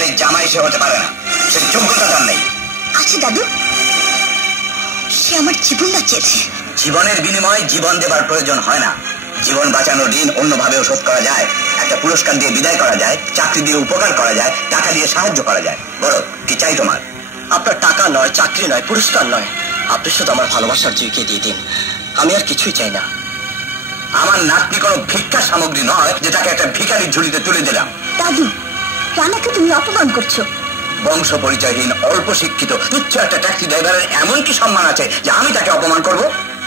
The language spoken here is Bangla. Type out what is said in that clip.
বাড়ির জামাই সে হতে পারে না, সে যোগ্যতা তার নেই। আচ্ছা দাদু, সে আমার জীবন বাঁচিয়েছে। জীবনের বিনিময়ে জীবন দেবার প্রয়োজন হয় না। জীবন বাঁচানোর ঋণ অন্যভাবেও শোধ করা যায়। একটা পুরস্কার দিয়ে বিদায় করা যায়, চাকরি দিয়ে উপকার করা যায়, টাকা দিয়ে সাহায্য করা যায়। বলো কি চাই তোমার? আপনার টাকা নয়, চাকরি নয়, পুরস্কার নয়, আপনি শুধু আমার ভালোবাসার জুইকে দিয়ে দিন, আমি আর কিছুই চাই না। আমার নাতনি কোনো ভিক্ষা সামগ্রী নয় যে তাকে একটা ভিখারির ঝুলিতে তুলে দিলাম। দাদু, রানাকে তুমি অপমান করছো। বংশ পরিচয়হীন, অল্প শিক্ষিত, তুচ্ছ একটা ট্যাক্সি ড্রাইভারের এমন কি সম্মান আছে যে আমি তাকে অপমান করব?